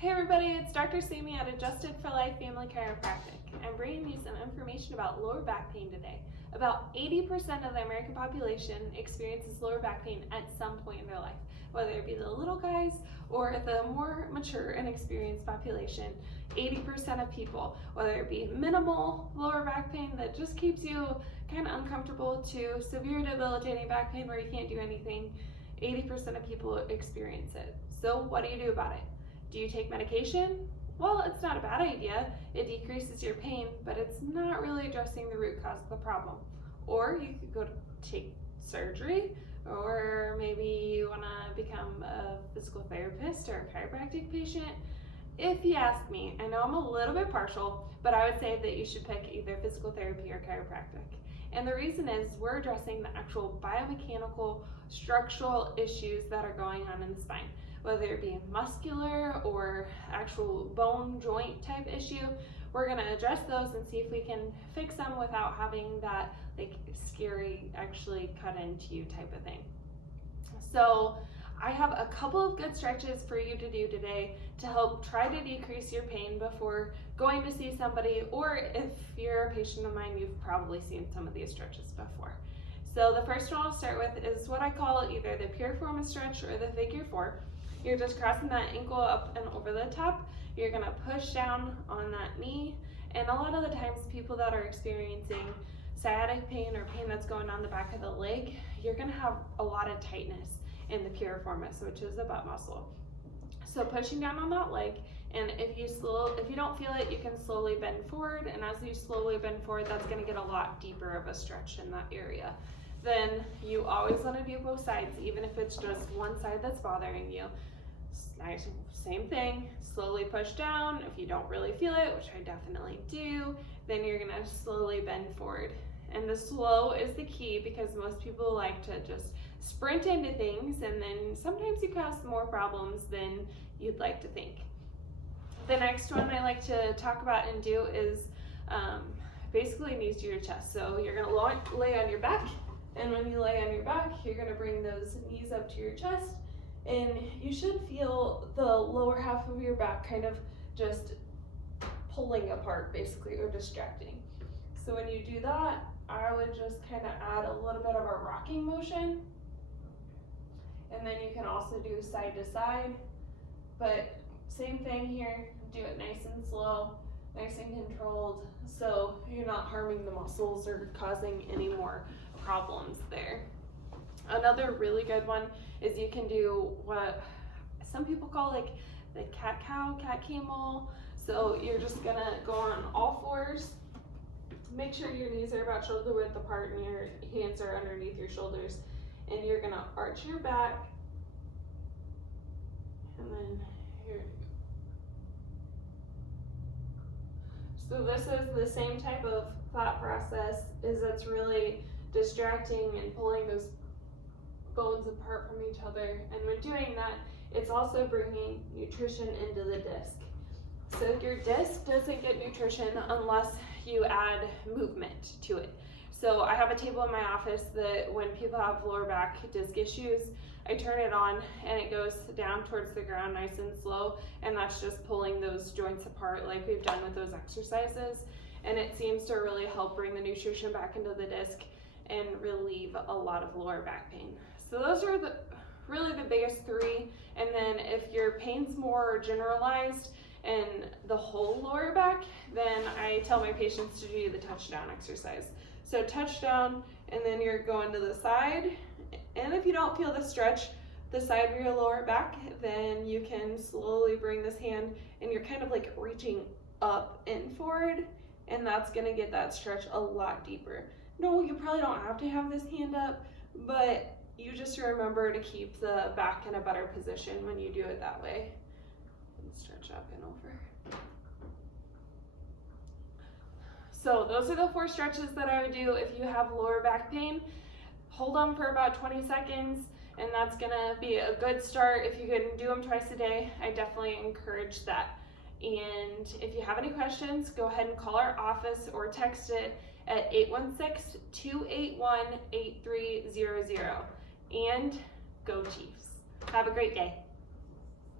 Hey everybody, it's Dr. Sammy at Adjusted for Life Family Chiropractic. I'm bringing you some information about lower back pain today. About 80% of the American population experiences lower back pain at some point in their life, whether it be the little guys or the more mature and experienced population. 80% of people, whether it be minimal lower back pain that just keeps you kind of uncomfortable to severe debilitating back pain where you can't do anything, 80% of people experience it. So what do you do about it? Do you take medication? Well, it's not a bad idea. It decreases your pain, but it's not really addressing the root cause of the problem. Or you could go to take surgery, or maybe you want to become a physical therapist or a chiropractic patient. If you ask me, I know I'm a little bit partial, but I would say that you should pick either physical therapy or chiropractic. And the reason is we're addressing the actual biomechanical, structural issues that are going on in the spine. Whether it be muscular or actual bone joint type issue, we're going to address those and see if we can fix them without having that like scary actually cut into you type of thing. So I have a couple of good stretches for you to do today to help try to decrease your pain before going to see somebody, or if you're a patient of mine, you've probably seen some of these stretches before. So the first one I'll start with is what I call either the Piriformis Stretch or the Figure 4. You're just crossing that ankle up and over the top. You're gonna push down on that knee. And a lot of the times people that are experiencing sciatic pain or pain that's going on the back of the leg, you're gonna have a lot of tightness in the piriformis, which is the butt muscle. So pushing down on that leg, and if you don't feel it, you can slowly bend forward, and as you slowly bend forward, that's gonna get a lot deeper of a stretch in that area. Then you always want to do both sides, even if it's just one side that's bothering you. Same thing, slowly push down. If you don't really feel it, which I definitely do, then you're gonna slowly bend forward. And the slow is the key because most people like to just sprint into things, and then sometimes you cause more problems than you'd like to think. The next one I like to talk about and do is basically knees to your chest. So you're gonna lay on your back. And when you lay on your back, you're gonna bring those knees up to your chest, and you should feel the lower half of your back kind of just pulling apart basically, or distracting. So when you do that, I would just kind of add a little bit of a rocking motion. And then you can also do side to side, but same thing here, do it nice and slow, nice and controlled, so you're not harming the muscles or causing any more problems there. Another really good one is you can do what some people call like the cat-cow, cat-camel. So you're just gonna go on all fours, make sure your knees are about shoulder width apart and your hands are underneath your shoulders, and you're gonna arch your back, and then here. So this is the same type of thought process, is it's really distracting and pulling those bones apart from each other. And when doing that, it's also bringing nutrition into the disc. So your disc doesn't get nutrition unless you add movement to it. So I have a table in my office that when people have lower back disc issues, I turn it on and it goes down towards the ground nice and slow, and that's just pulling those joints apart like we've done with those exercises. And it seems to really help bring the nutrition back into the disc and relieve a lot of lower back pain. So those are really the biggest three. And then if your pain's more generalized and the whole lower back, then I tell my patients to do the touchdown exercise. So touchdown, and then you're going to the side. And if you don't feel the stretch, the side of your lower back, then you can slowly bring this hand and you're kind of like reaching up and forward, and that's gonna get that stretch a lot deeper. No, you probably don't have to have this hand up, but you just remember to keep the back in a better position when you do it that way. And stretch up and over. So those are the 4 stretches that I would do if you have lower back pain. Hold them for about 20 seconds, and that's gonna be a good start. If you can do them twice a day, I definitely encourage that. And if you have any questions, go ahead and call our office or text it at 816-281-8300. And go Chiefs. Have a great day.